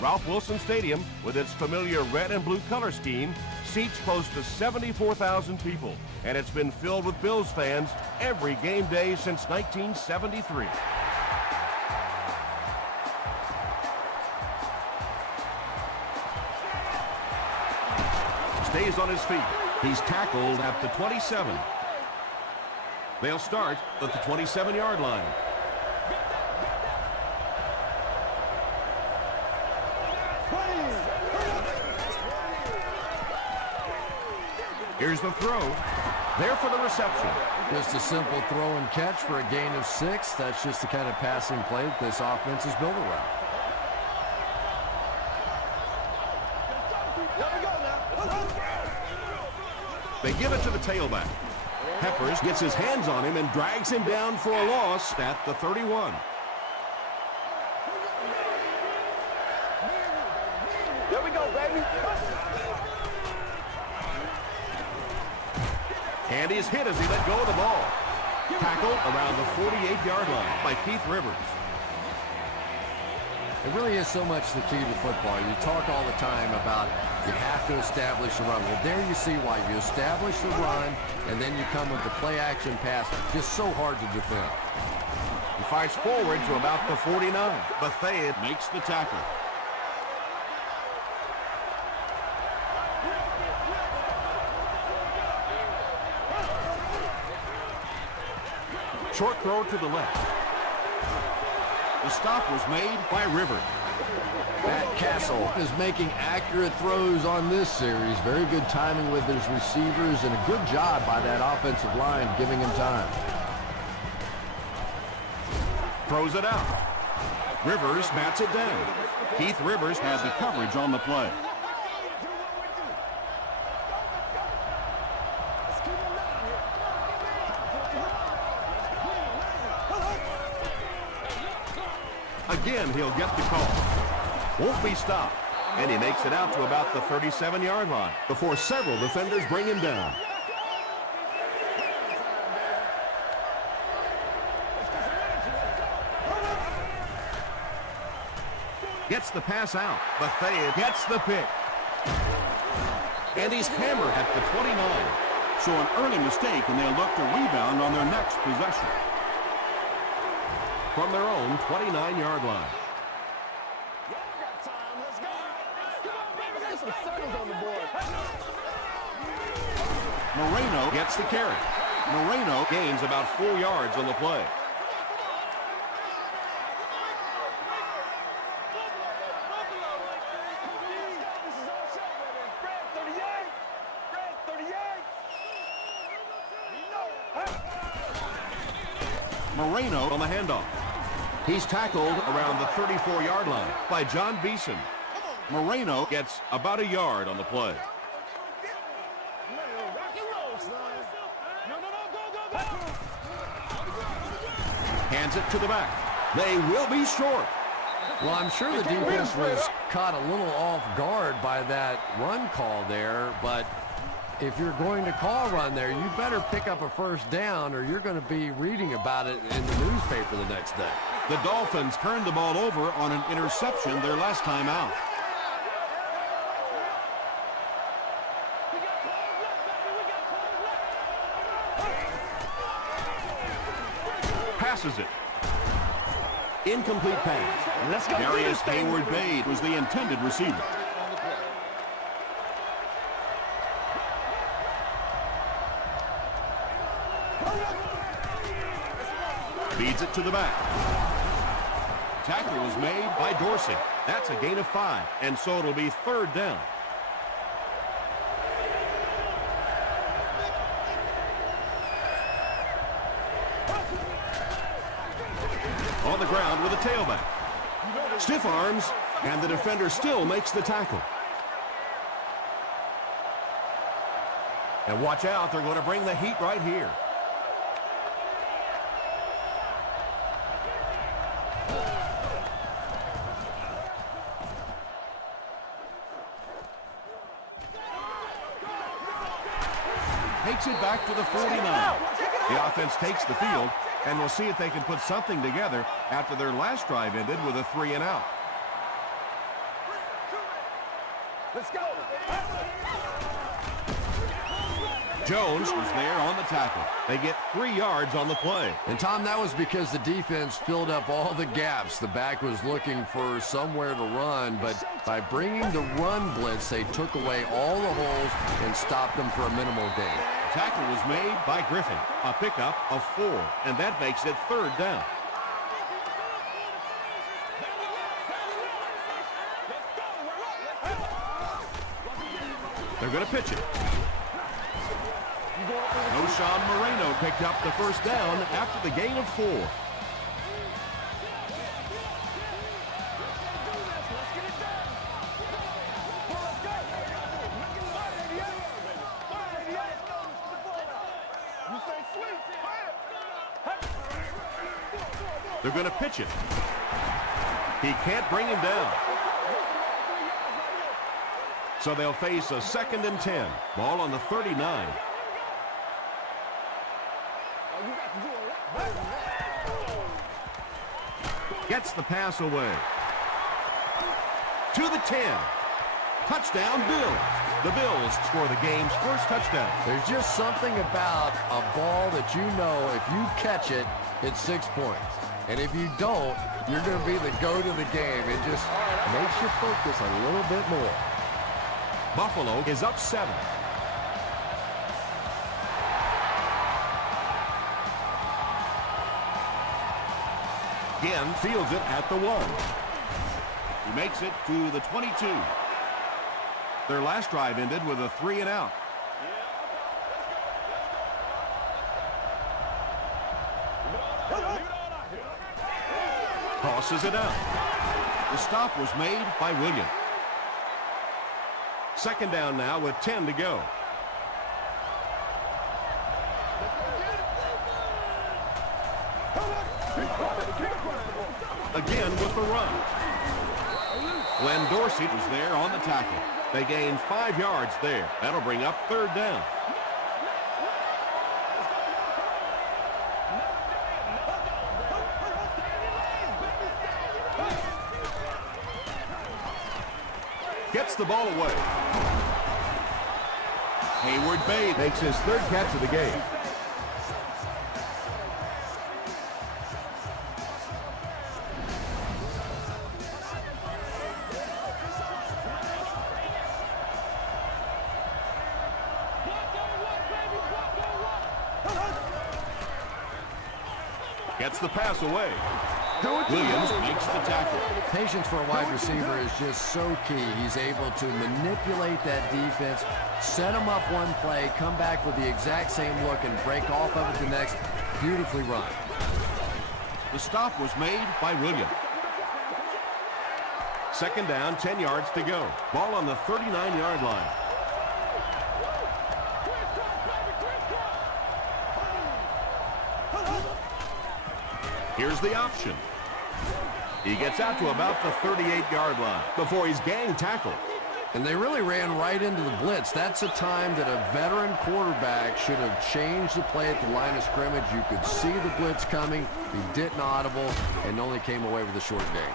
Ralph Wilson Stadium, with its familiar red and blue color scheme, seats close to 74,000 people, and it's been filled with Bills fans every game day since 1973. Stays on his feet. He's tackled at the 27. They'll start at the 27-yard line. Here's the throw. There for the reception. Just a simple throw and catch for a gain of 6. That's just the kind of passing play that this offense is built around. They give it to the tailback. Peppers gets his hands on him and drags him down for a loss at the 31. There we go, baby. And he's hit as he let go of the ball. Tackle around the 48-yard line by Keith Rivers. It really is so much the key to football. You talk all the time about you have to establish a run. Well, there you see why. You establish the run, and then you come with the play-action pass. Just so hard to defend. He fights forward to about the 49. Bethea makes the tackle. Short throw to the left. The stop was made by Rivers. Matt Castle is making accurate throws on this series. Very good timing with his receivers and a good job by that offensive line giving him time. Throws it out. Rivers bats it down. Keith Rivers has the coverage on the play. Again, he'll get the call. Won't be stopped. And he makes it out to about the 37-yard line before several defenders bring him down. Gets the pass out. Bethea gets the pick. And he's hammered at the 29. So an early mistake, and they'll look to rebound on their next possession. From their own 29-yard line. Moreno gets the carry. Moreno gains about 4 yards on the play. Moreno on the handoff. He's tackled around the 34-yard line by John Beeson. Moreno gets about a yard on the play. Hands it to the back. They will be short. Well, I'm sure the defense was caught a little off guard by that run call there, but if you're going to call run there, you better pick up a first down or you're going to be reading about it in the newspaper the next day. The Dolphins turned the ball over on an interception their last time out. Passes it. Incomplete pass. Let's go. Darius Hayward-Bade was the intended receiver. Feeds it to the back. Tackle was made by Dorsey. That's a gain of 5, and so it'll be 3rd down. On the ground with a tailback. Stiff arms, and the defender still makes the tackle. And watch out, they're going to bring the heat right here. Takes it back to the 49. The offense takes the field, and we'll see if they can put something together after their last drive ended with a 3-and-out. Let's go. Jones was there on the tackle. They get 3 yards on the play. And, Tom, that was because the defense filled up all the gaps. The back was looking for somewhere to run, but by bringing the run blitz, they took away all the holes and stopped them for a minimal gain. Tackle was made by Griffin. A pickup of 4, and that makes it 3rd down. They're going to pitch it. O'Shawn Moreno picked up the 1st down after the gain of 4. They're going to pitch it. He can't bring him down. So they'll face a 2nd and 10. Ball on the 39. Gets the pass away. To the 10. Touchdown, Bills. The Bills score the game's 1st touchdown. There's just something about a ball that you know if you catch it, it's 6 points. And if you don't, you're going to be the goat of the game. It just makes you focus a little bit more. Buffalo is up 7. Again, fields it at the 1. He makes it to the 22. Their last drive ended with a 3 and out. Tosses it out. The stop was made by Williams. 2nd down now with 10 to go. Again with the run. Glenn Dorsey was there on the tackle. They gained 5 yards there. That'll bring up 3rd down. Gets the ball away. Hayward Bay makes his 3rd catch of the game. Gets the pass away. Williams makes the tackle. Patience for a wide receiver is just so key. He's able to manipulate that defense, set them up one play, come back with the exact same look, and break off of it the next. Beautifully run. The stop was made by Williams. 2nd down, 10 yards to go. Ball on the 39-yard line. Here's the option. He gets out to about the 38-yard line before he's gang tackled. And they really ran right into the blitz. That's a time that a veteran quarterback should have changed the play at the line of scrimmage. You could see the blitz coming. He didn't audible and only came away with a short gain.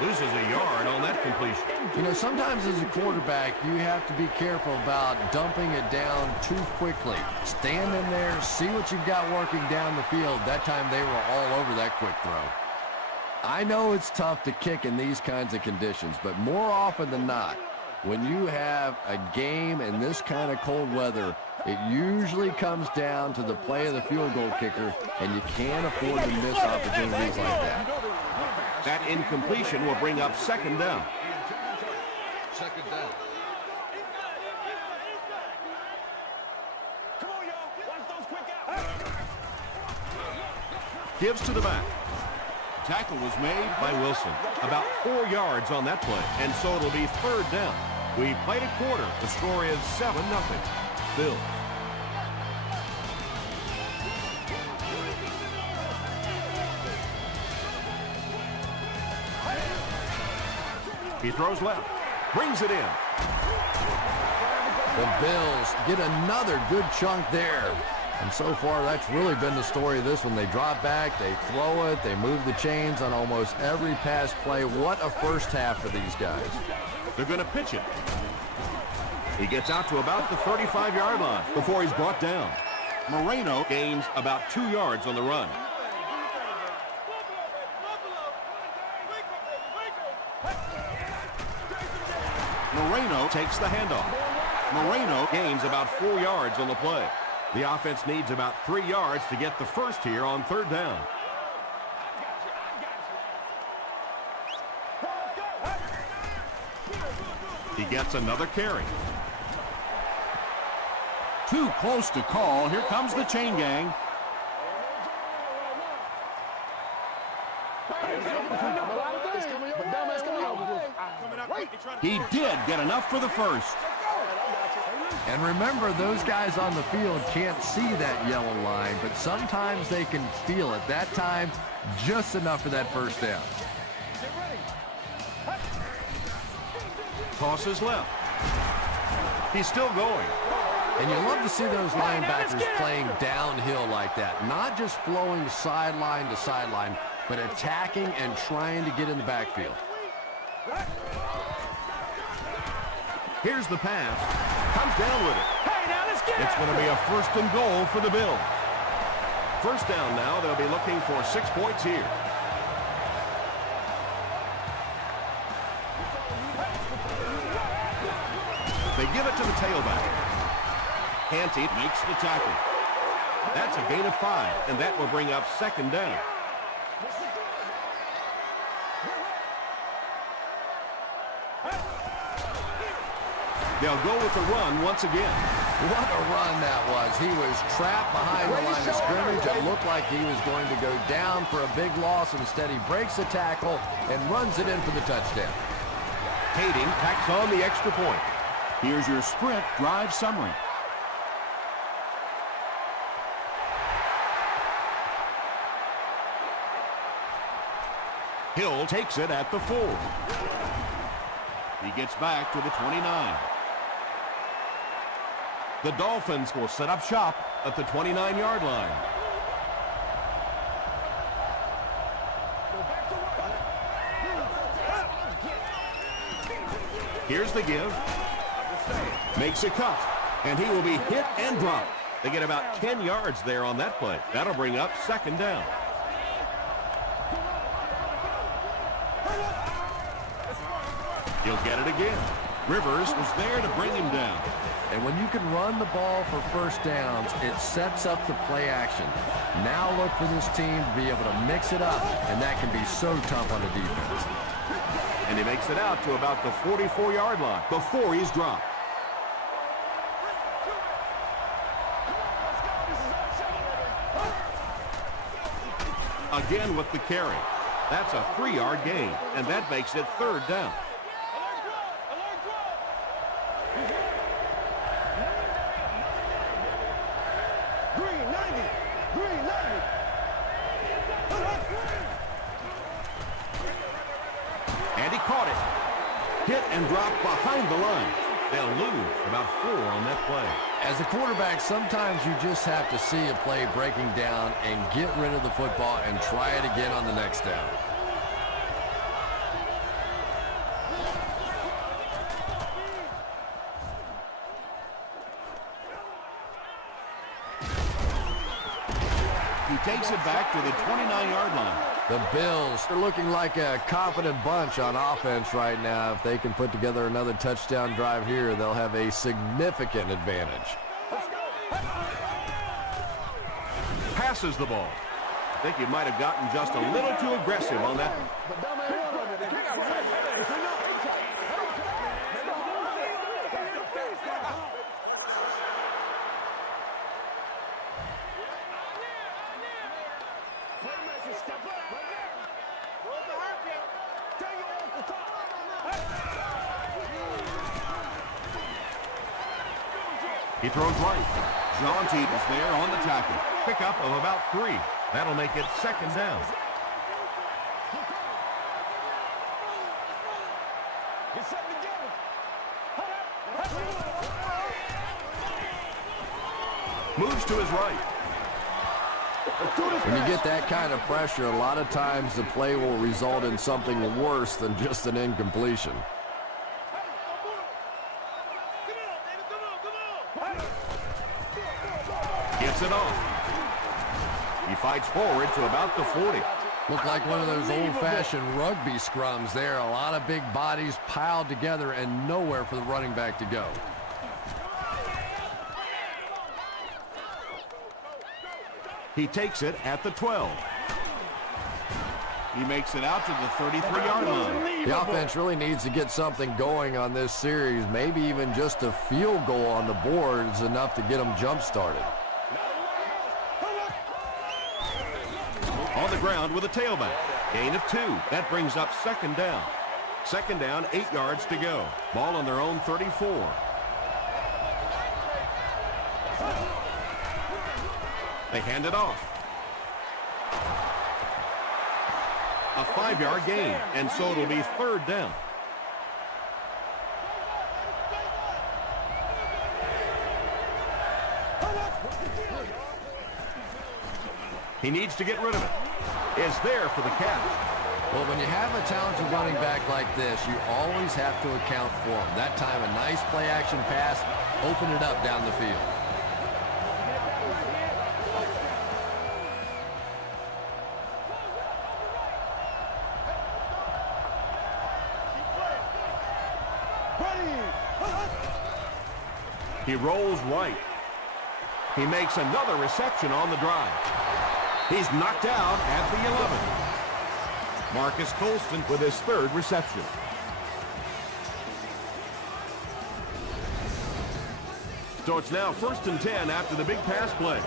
Loses a yard on that completion. You know, sometimes as a quarterback, you have to be careful about dumping it down too quickly. Stand in there, see what you've got working down the field. That time they were all over that quick throw. I know it's tough to kick in these kinds of conditions, but more often than not, when you have a game in this kind of cold weather, it usually comes down to the play of the field goal kicker, and you can't afford to miss opportunities like that. That incompletion will bring up 2nd down. 2nd down. Come on, y'all. Watch those quick outs. Gives to the back. Tackle was made by Wilson. About 4 yards on that play, and so it'll be 3rd down. We played a quarter. The score is 7-0. Bills. He throws left. Brings it in. The Bills get another good chunk there. And so far, that's really been the story of this one. They drop back, they throw it, they move the chains on almost every pass play. What a first half for these guys. They're going to pitch it. He gets out to about the 35-yard line before he's brought down. Moreno gains about 2 yards on the run. Moreno takes the handoff. Moreno gains about 4 yards on the play. The offense needs about 3 yards to get the first here on third down. He gets another carry. Too close to call. Here comes the chain gang. He did get enough for the first. And remember, those guys on the field can't see that yellow line, but sometimes they can feel it. That time, just enough for that first down. Tosses left. He's still going. And you love to see those linebackers playing downhill like that. Not just flowing sideline to sideline, but attacking and trying to get in the backfield. Here's the pass. Comes down with it. Hey, now let's get It's going to be a first and goal for the Bills. First down now. They'll be looking for 6 points here. They give it to the tailback. Canty makes the tackle. That's a gain of 5, and that will bring up second down. They'll go with the run once again. What a run that was. He was trapped behind the line of scrimmage. It looked like he was going to go down for a big loss. Instead, he breaks the tackle and runs it in for the touchdown. Kading tacks on the extra point. Here's your sprint drive summary. Hill takes it at the 4. He gets back to the 29. The Dolphins will set up shop at the 29-yard line. Here's the give. Makes a cut. And he will be hit and dropped. They get about 10 yards there on that play. That'll bring up second down. He'll get it again. Rivers was there to bring him down. And when you can run the ball for first downs, it sets up the play action. Now look for this team to be able to mix it up, and that can be so tough on the defense. And he makes it out to about the 44-yard line before he's dropped. Again with the carry. That's a 3-yard gain, and that makes it third down. And he caught it. Hit and dropped behind the line. They'll lose about 4 on that play. As a quarterback, sometimes you just have to see a play breaking down and get rid of the football and try it again on the next down. He takes it back to the 29-yard line. The Bills are looking like a confident bunch on offense right now. If they can put together another touchdown drive here, they'll have a significant advantage. Passes the ball. I think he might have gotten just a little too aggressive on that. He throws right. Jaunty is there on the tackle. Pickup of about 3. That'll make it second down. Moves to his right. When you get that kind of pressure, a lot of times the play will result in something worse than just an incompletion. Gets it off. He fights forward to about the 40. Looked like one of those old-fashioned rugby scrums there. A lot of big bodies piled together and nowhere for the running back to go. He takes it at the 12. He makes it out to the 33-yard line. The offense really needs to get something going on this series. Maybe even just a field goal on the board is enough to get them jump-started. On the ground with a tailback. Gain of 2. That brings up second down. Second down, 8 yards to go. Ball on their own 34. They hand it off. A 5-yard gain, and so it'll be third down. He needs to get rid of it. It's there for the catch. Well, when you have a talented running back like this, you always have to account for him. That time, a nice play-action pass, open it up down the field. He rolls right. He makes another reception on the drive. He's knocked out at the 11. Marcus Colston with his third reception. So it's now 1st and 10 after the big pass play.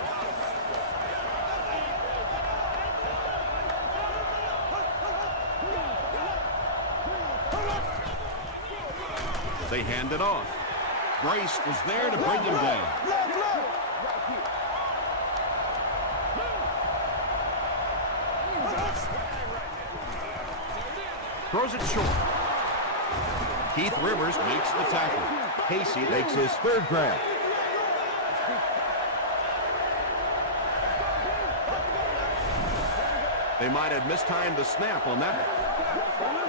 They hand it off. Grace was there to bring him down. Throws it short. Keith Rivers makes the tackle. Casey makes his third grab. They might have mistimed the snap on that one.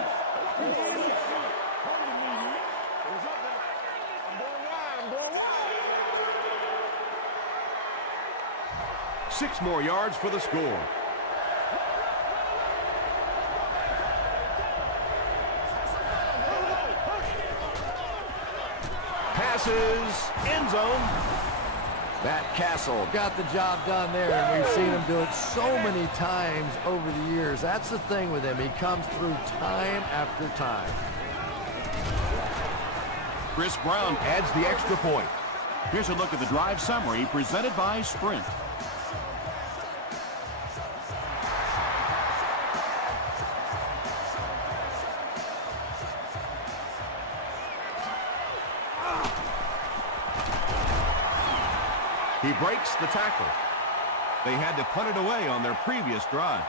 6 more yards for the score. Passes, end zone. Matt Castle got the job done there, and we've seen him do it so many times over the years. That's the thing with him. He comes through time after time. Chris Brown adds the extra point. Here's a look at the drive summary presented by Sprint. He breaks the tackle. They had to punt it away on their previous drive.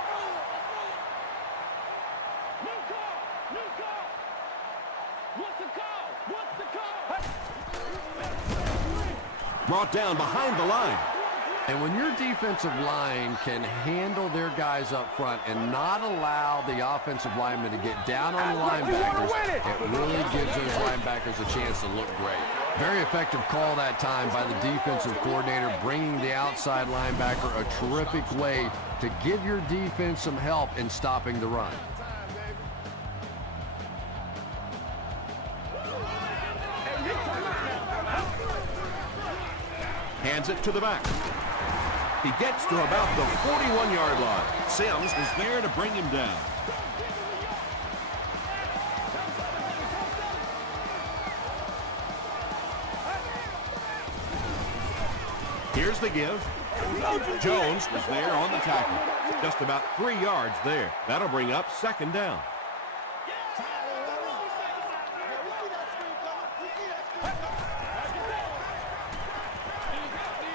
Brought down behind the line. And when your defensive line can handle their guys up front and not allow the offensive linemen to get down on the linebackers, it really gives those linebackers a chance to look great. Very effective call that time by the defensive coordinator, bringing the outside linebacker a terrific way to give your defense some help in stopping the run. Hands it to the back. He gets to about the 41-yard line. Sims is there to bring him down. Here's the give. Jones was there on the tackle. Just about 3 yards there. That'll bring up second down.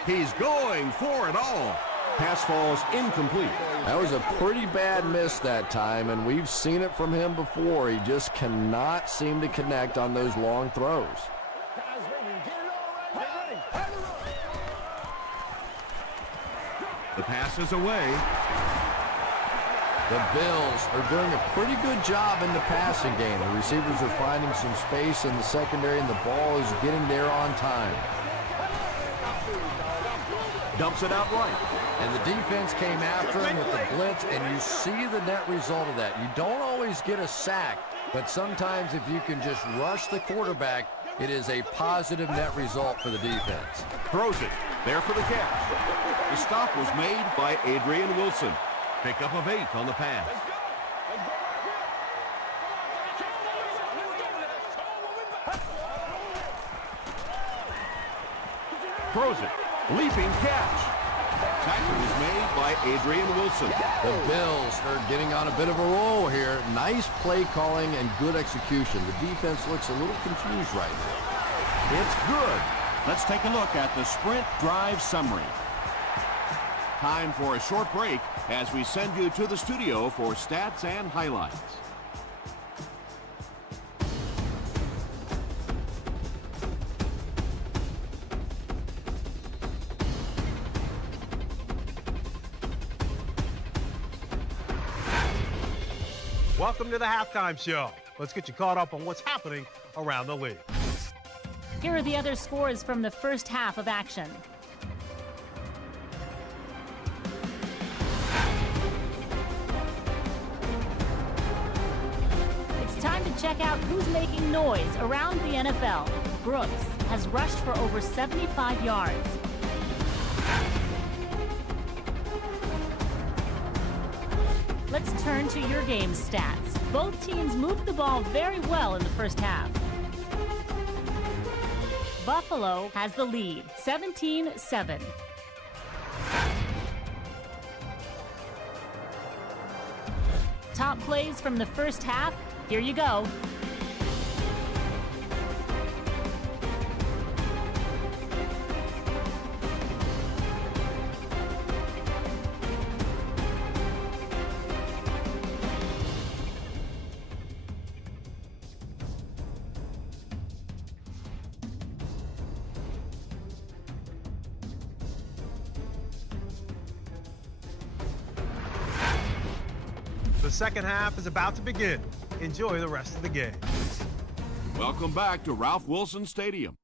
He's going for it all. Pass falls incomplete. That was a pretty bad miss that time, and we've seen it from him before. He just cannot seem to connect on those long throws. The pass is away. The Bills are doing a pretty good job in the passing game. The receivers are finding some space in the secondary, and the ball is getting there on time. Dumps it out right. And the defense came after him with the blitz, and you see the net result of that. You don't always get a sack, but sometimes if you can just rush the quarterback, it is a positive net result for the defense. Throws it. There for the catch. The stop was made by Adrian Wilson. Pickup of 8 on the pass. Throws it. Leaping catch. Tackle was made by Adrian Wilson. The Bills are getting on a bit of a roll here. Nice play calling and good execution. The defense looks a little confused right now. It's good. Let's take a look at the sprint drive summary. Time for a short break as we send you to the studio for stats and highlights. Welcome to the halftime show. Let's get you caught up on what's happening around the league. Here are the other scores from the first half of action. It's time to check out who's making noise around the NFL. Brooks has rushed for over 75 yards. Let's turn to your game stats. Both teams moved the ball very well in the first half. Buffalo has the lead, 17-7. Top plays from the first half, here you go. The second half is about to begin. Enjoy the rest of the game. Welcome back to Ralph Wilson Stadium.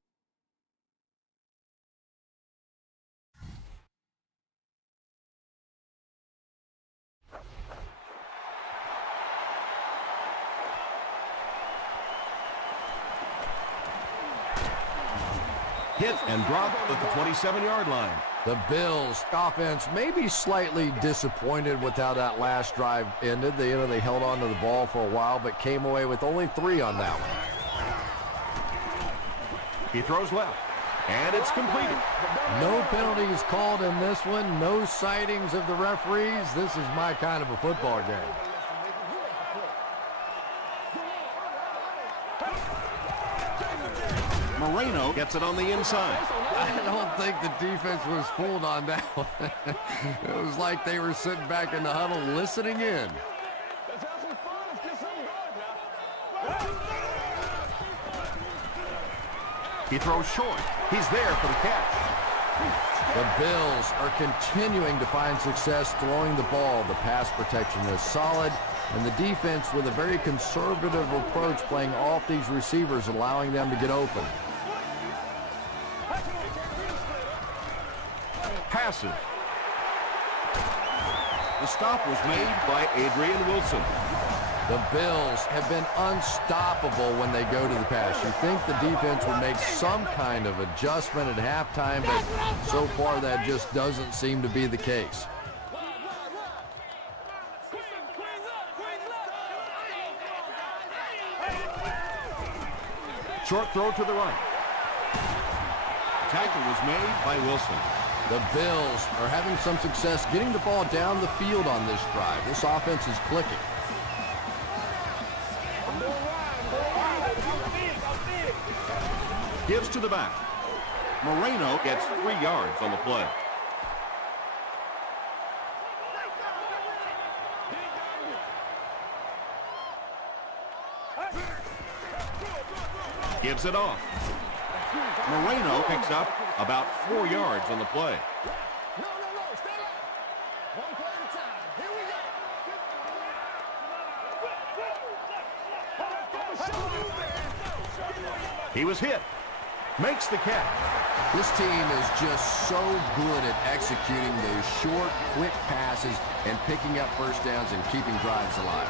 Hit and dropped at the 27-yard line. The Bills offense may be slightly disappointed with how that last drive ended. They held on to the ball for a while, but came away with only 3 on that one. He throws left, and it's completed. No penalties called in this one. No sightings of the referees. This is my kind of a football game. Moreno gets it on the inside. I don't think the defense was fooled on that one. It was like they were sitting back in the huddle listening in. He throws short. He's there for the catch. The Bills are continuing to find success throwing the ball. The pass protection is solid, and the defense with a very conservative approach playing off these receivers, allowing them to get open. Passes. The stop was made by Adrian Wilson. The Bills have been unstoppable when they go to the pass. You think the defense would make some kind of adjustment at halftime, but so far that just doesn't seem to be the case. Short throw to the right. Tackle was made by Wilson. The Bills are having some success getting the ball down the field on this drive. This offense is clicking. Gives to the back. Moreno gets 3 yards on the play. Gives it off. Moreno picks up about 4 yards on the play. He was hit. Makes the catch. This team is just so good at executing those short, quick passes and picking up first downs and keeping drives alive.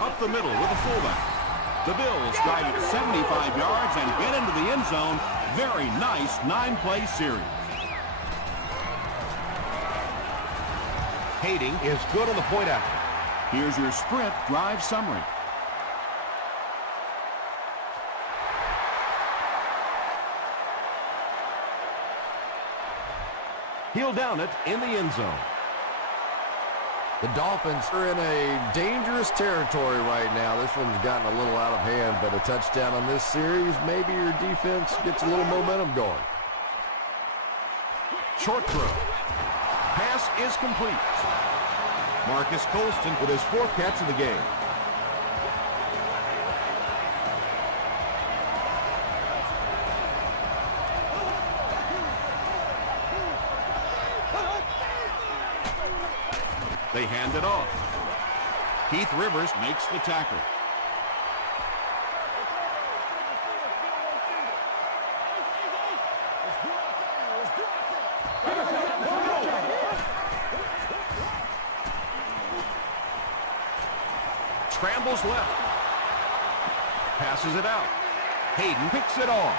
Up the middle with a fullback. The Bills drive it 75 yards and get into the end zone. Very nice 9-play series. Hating is good on the point after. Here's your sprint drive summary. He'll down it in the end zone. The Dolphins are in a dangerous territory right now. This one's gotten a little out of hand, but a touchdown on this series, maybe your defense gets a little momentum going. Short throw. Pass is complete. Marcus Colston with his 4th catch of the game. They hand it off. Keith Rivers makes the tackle. Scrambles left. Passes it out. Hayden picks it off.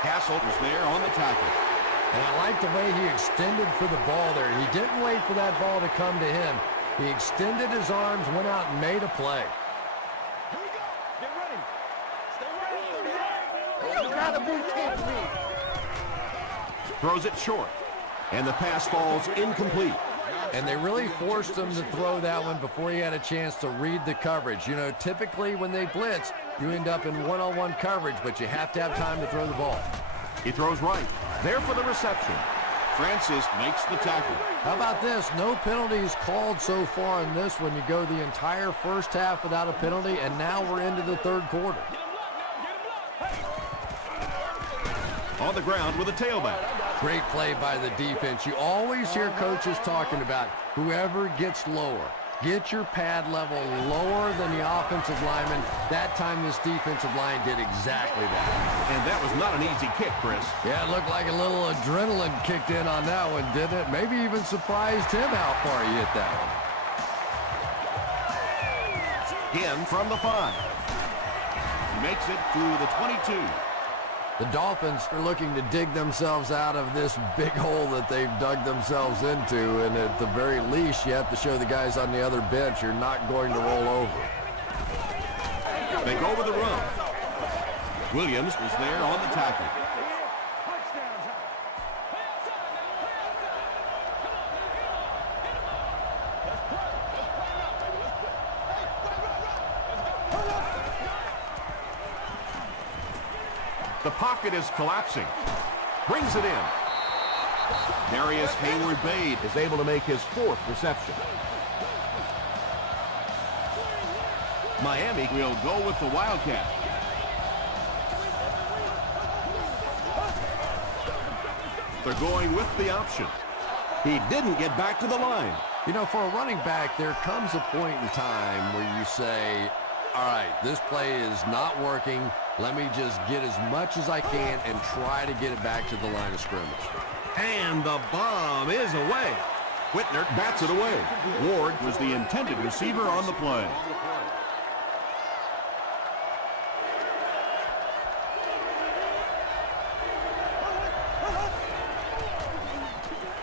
Castle was there on the tackle. And I like the way he extended for the ball there. He didn't wait for that ball to come to him. He extended his arms, went out and made a play. Here we go. Get ready. Stay ready. Throws it short. And the pass falls incomplete. And they really forced him to throw that one before he had a chance to read the coverage. You know, typically when they blitz, you end up in one-on-one coverage, but you have to have time to throw the ball. He throws right. There for the reception. Francis makes the tackle. How about this? No penalties called so far in this one. You go the entire first half without a penalty, and now we're into the third quarter. On the ground with a tailback. Great play by the defense. You always hear coaches talking about whoever gets lower. Get your pad level lower than the offensive lineman. That time this defensive line did exactly that. And that was not an easy kick, Chris. Yeah, it looked like a little adrenaline kicked in on that one, didn't it? Maybe even surprised him how far he hit that one. Again from the 5. Makes it to the 22. The Dolphins are looking to dig themselves out of this big hole that they've dug themselves into, and at the very least, you have to show the guys on the other bench you're not going to roll over. They go with the run. Williams was there on the tackle. The pocket is collapsing. Brings it in. Darius Hayward-Bade is able to make his 4th reception. Miami will go with the Wildcat. They're going with the option. He didn't get back to the line. You know, for a running back, there comes a point in time where you say, all right, this play is not working. Let me just get as much as I can and try to get it back to the line of scrimmage. And the bomb is away. Whitner bats it away. Ward was the intended receiver on the play.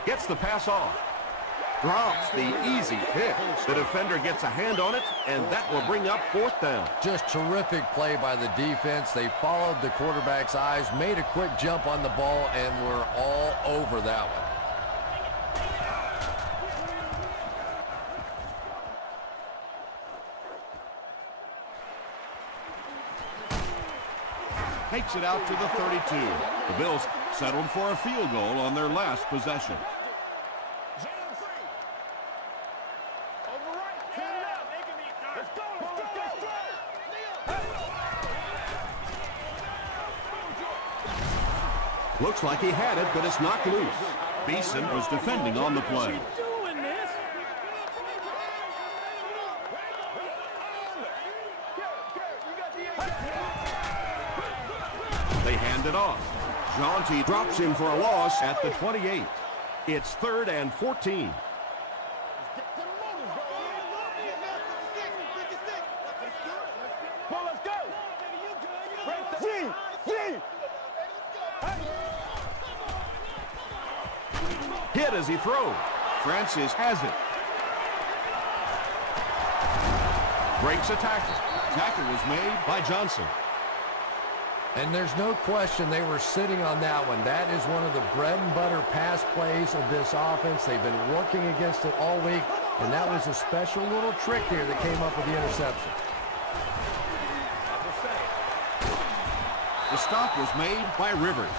Gets the pass off. Drops the easy pick. The defender gets a hand on it, and that will bring up 4th down. Just terrific play by the defense. They followed the quarterback's eyes, made a quick jump on the ball, and were all over that one. Takes it out to the 32. The Bills settled for a field goal on their last possession. Looks like he had it, but it's knocked loose. Beeson was defending on the play. They hand it off. Jaunty drops him for a loss at the 28. It's 3rd and 14. Hit as he throws. Francis has it. Breaks a tackle. Tackle was made by Johnson. And there's no question they were sitting on that one. That is one of the bread and butter pass plays of this offense. They've been working against it all week, and that was a special little trick here that came up with the interception. The stop was made by Rivers.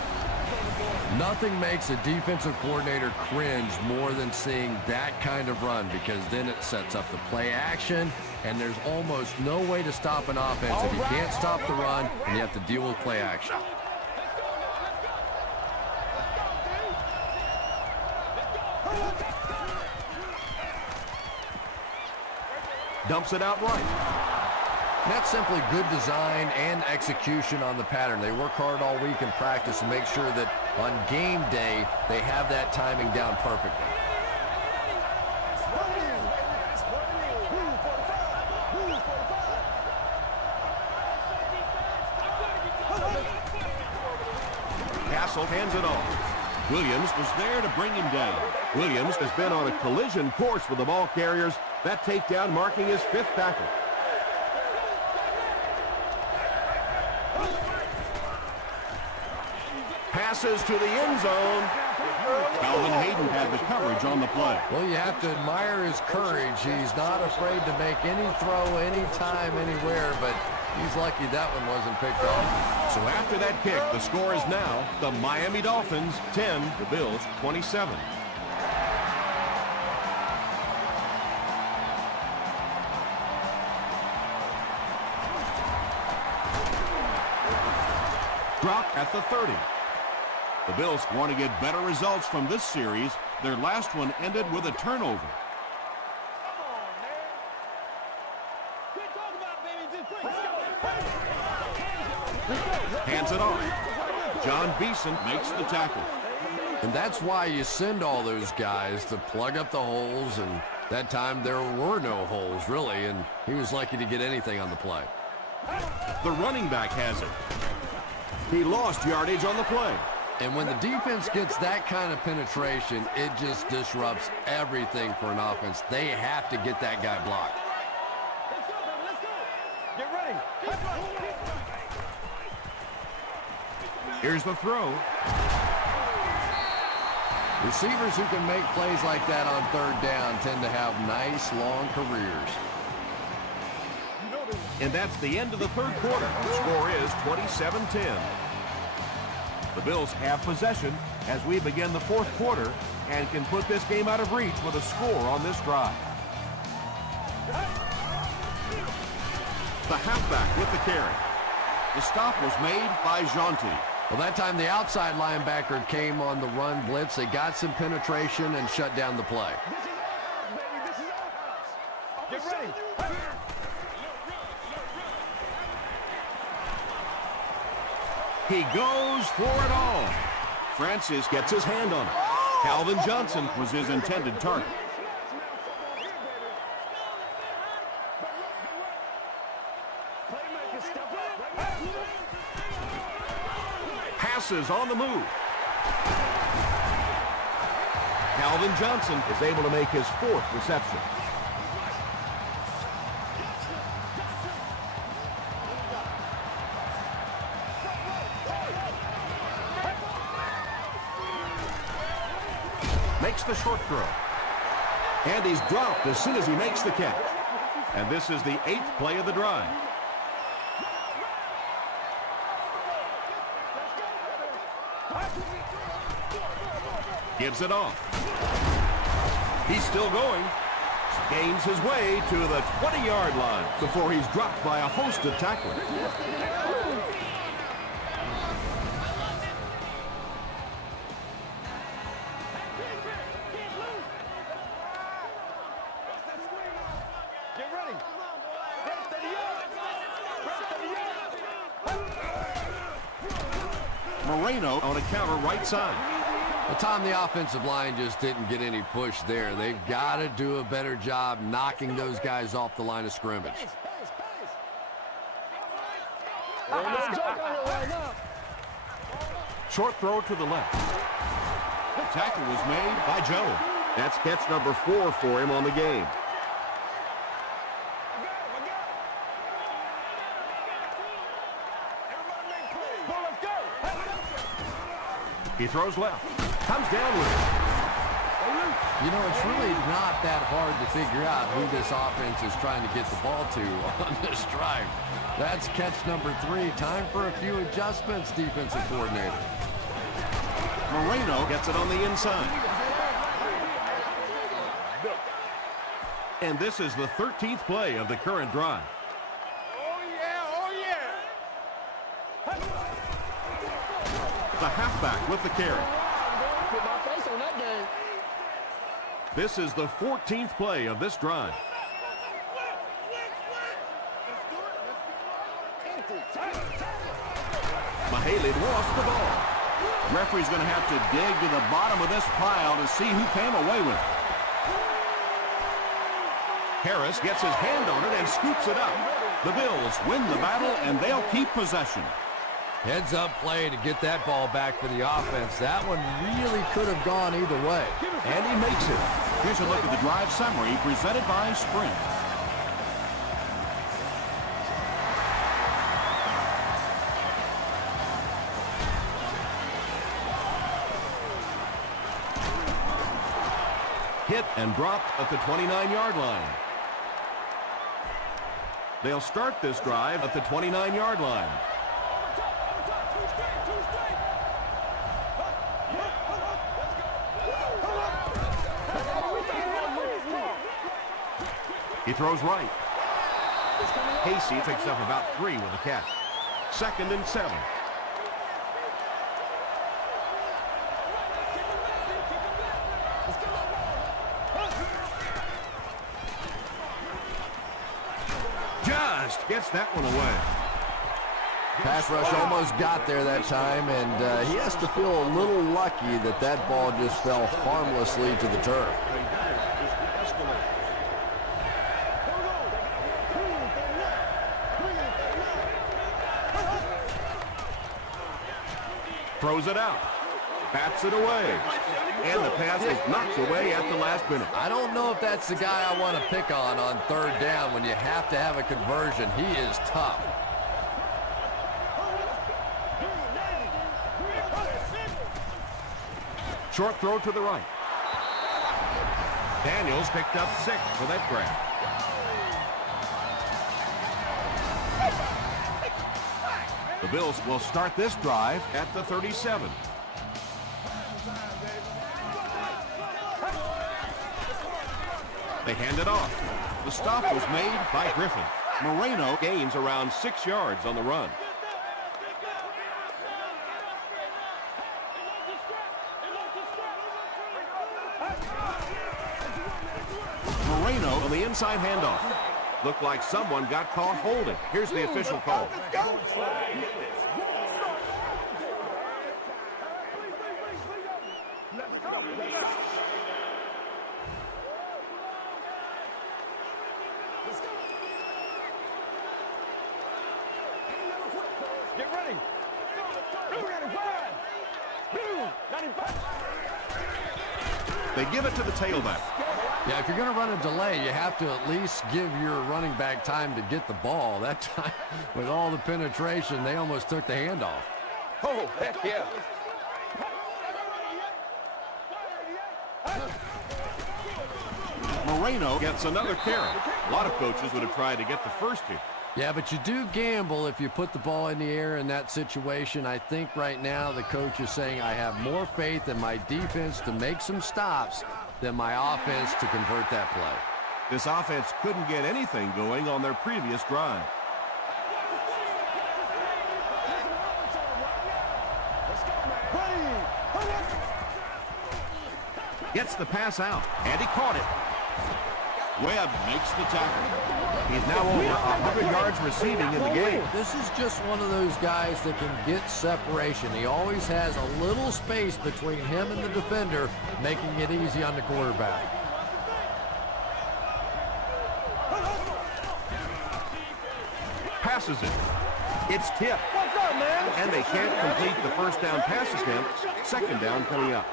Nothing makes a defensive coordinator cringe more than seeing that kind of run, because then it sets up the play action, and there's almost no way to stop an offense if you can't stop the run and you have to deal with play action. Dumps it out right. That's simply good design and execution on the pattern. They work hard all week in practice to make sure that on game day they have that timing down perfectly. Castle hands it off. Williams was there to bring him down. Williams has been on a collision course with the ball carriers. That takedown marking his 5th tackle. Passes to the end zone. Calvin Hayden had the coverage on the play. Well, you have to admire his courage. He's not afraid to make any throw, anytime, anywhere, but he's lucky that one wasn't picked off. So after that kick, the score is now the Miami Dolphins 10, the Bills 27. Drop at the 30. The Bills want to get better results from this series. Their last one ended with a turnover. Hands it off. John Beeson makes the tackle. And that's why you send all those guys to plug up the holes, and that time there were no holes, really, and he was lucky to get anything on the play. The running back has it. He lost yardage on the play. And when the defense gets that kind of penetration, it just disrupts everything for an offense. They have to get that guy blocked. Let's go. Get ready. Here's the throw. Receivers who can make plays like that on 3rd down tend to have nice, long careers. And that's the end of the 3rd quarter. The score is 27-10. The Bills have possession as we begin the 4th quarter and can put this game out of reach with a score on this drive. The halfback with the carry. The stop was made by Jaunty. Well, that time the outside linebacker came on the run blitz. They got some penetration and shut down the play. This is our house. Get ready. He goes for it all. Francis gets his hand on it. Calvin Johnson was his intended target. Passes on the move. Calvin Johnson is able to make his 4th reception. Makes the short throw. And he's dropped as soon as he makes the catch. And this is the 8th play of the drive. Gives it off. He's still going. Gains his way to the 20-yard line before he's dropped by a host of tacklers. Moreno on a counter right side. Well, Tom, the offensive line just didn't get any push there. They've got to do a better job knocking those guys off the line of scrimmage. Short throw to the left. The tackle was made by Joe. That's catch number 4 for him on the game. He throws left. Comes down with it. You know, it's really not that hard to figure out who this offense is trying to get the ball to on this drive. That's catch number 3. Time for a few adjustments, defensive coordinator. Moreno gets it on the inside. And this is the 13th play of the current drive. The halfback with the carry. This is the 14th play of this drive. Mahaley lost the ball. Referee's going to have to dig to the bottom of this pile to see who came away with it. Harris gets his hand on it and scoops it up. The Bills win the battle, and they'll keep possession. Heads-up play to get that ball back for the offense. That one really could have gone either way. And he makes it. Here's a look at the drive summary presented by Sprint. Hit and dropped at the 29-yard line. They'll start this drive at the 29-yard line. He throws right. Casey picks up about 3 with a catch. 2nd and 7. Just gets that one away. Pass rush almost got there that time, and he has to feel a little lucky that that ball just fell harmlessly to the turf. Throws it out. Bats it away. And the pass is knocked away at the last minute. I don't know if that's the guy I want to pick on 3rd down when you have to have a conversion. He is tough. Short throw to the right. Daniels picked up 6 for that grab. The Bills will start this drive at the 37. They hand it off. The stop was made by Griffin. Moreno gains around 6 yards on the run. Moreno on the inside handoff. Looked like someone got caught holding. Here's the official call. Get ready. Blue 95. They give it to the tailback. Yeah, if you're going to run a delay, you have to at least give your running back time to get the ball. That time, with all the penetration, they almost took the handoff. Oh, heck yeah. Moreno gets another carry. A lot of coaches would have tried to get the first here. Yeah, but you do gamble if you put the ball in the air in that situation. I think right now the coach is saying I have more faith in my defense to make some stops than my offense to convert that play. This offense couldn't get anything going on their previous drive. Gets the pass out, and he caught it. Webb makes the tackle. He's now over 100 yards receiving in the game. This is just one of those guys that can get separation. He always has a little space between him and the defender, making it easy on the quarterback. Passes it. It's tipped. And they can't complete the first down pass attempt. Second down coming up.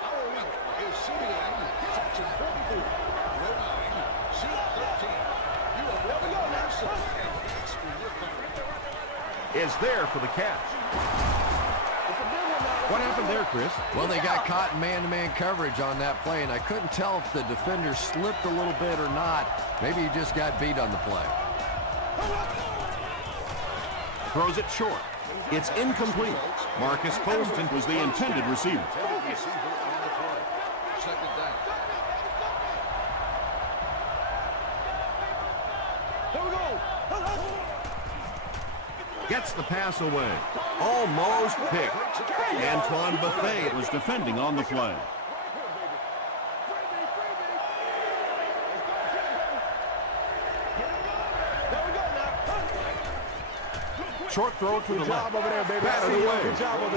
Is there for the catch. What happened there, Chris? Well, they got caught in man-to-man coverage on that play, and I couldn't tell if the defender slipped a little bit or not. Maybe he just got beat on the play. Throws it short. It's incomplete. Marcus Colston was the intended receiver. Second down. Gets the pass away. Almost picked. Antoine Bethea was defending on the play. Short throw to the left. Batted away.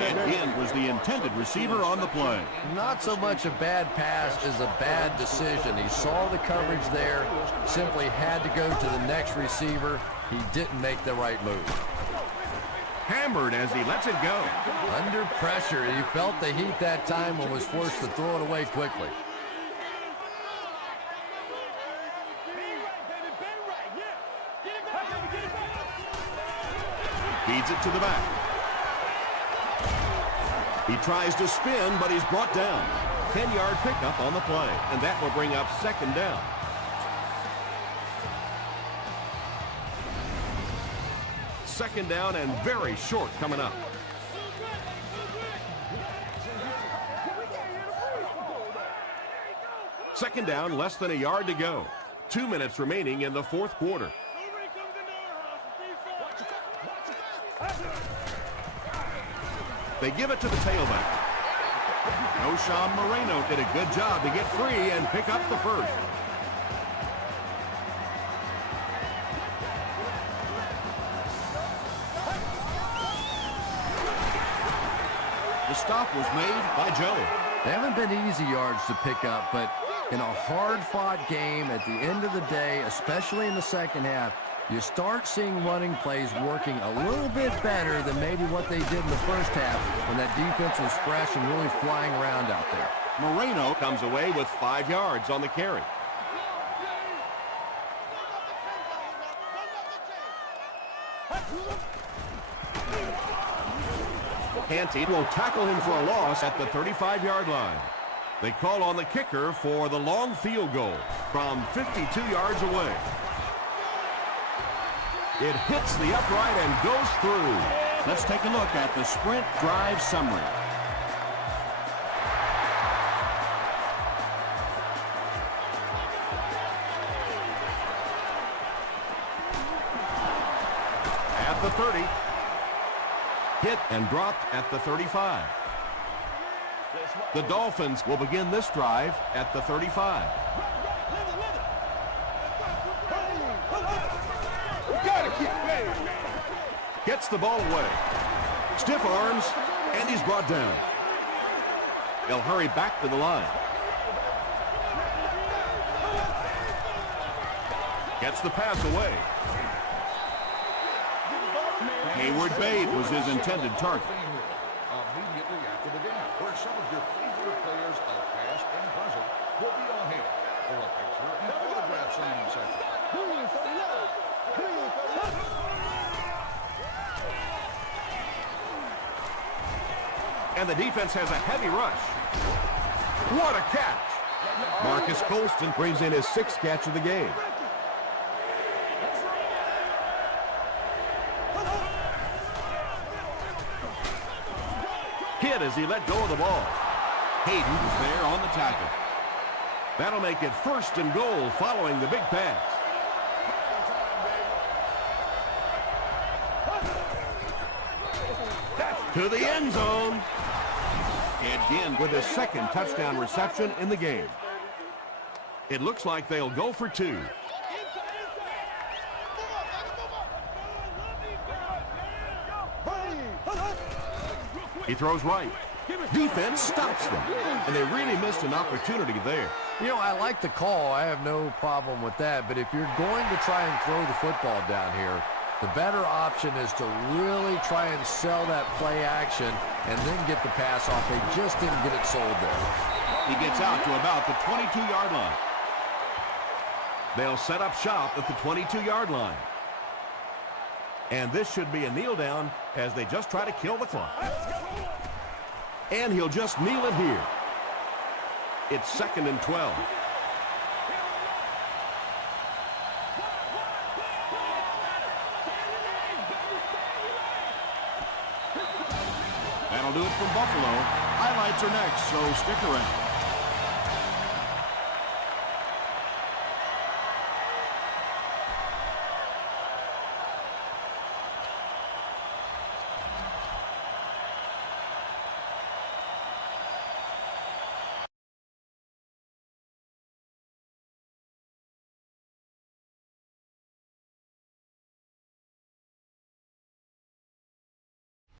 And in was the intended receiver on the play. Not so much a bad pass as a bad decision. He saw the coverage there, simply had to go to the next receiver. He didn't make the right move. Hammered as he lets it go. Under pressure, he felt the heat that time and was forced to throw it away quickly. Feeds it to the back. He tries to spin, but he's brought down. 10-yard pickup on the play, and that will bring up second down. Second down and very short coming up. Second down, less than a yard to go. 2 minutes remaining in the fourth quarter. They give it to the tailback. Oshawn Moreno did a good job to get free and pick up the first. The stop was made by Joe. They haven't been easy yards to pick up, but in a hard-fought game at the end of the day, especially in the second half, you start seeing running plays working a little bit better than maybe what they did in the first half when that defense was fresh and really flying around out there. Moreno comes away with 5 yards on the carry. Canty will tackle him for a loss at the 35-yard line. They call on the kicker for the long field goal from 52 yards away. It hits the upright and goes through. Let's take a look at the sprint drive summary. At the 30. Hit and dropped at the 35. The Dolphins will begin this drive at the 35. Gets the ball away. Stiff arms, and he's brought down. They'll hurry back to the line. Gets the pass away. Hayward Bade was his intended target. Immediately after the game, where some of your favorite players of past and present will be on hand for a picture and autograph signing session. And the defense has a heavy rush. What a catch! Marcus Colston brings in his 6th catch of the game. Hit as he let go of the ball. Hayden was there on the tackle. That'll make it 1st and goal following the big pass. To the end zone. Again with his 2nd touchdown reception in the game. It looks like they'll go for 2. He throws right. Defense stops them, and they really missed an opportunity there. You know, I like the call. I have no problem with that. But if you're going to try and throw the football down here, the better option is to really try and sell that play action and then get the pass off. They just didn't get it sold there. He gets out to about the 22-yard line. They'll set up shop at the 22-yard line. And this should be a kneel down as they just try to kill the clock. And he'll just kneel it here. It's 2nd and 12. That'll do it from Buffalo. Highlights are next, so stick around.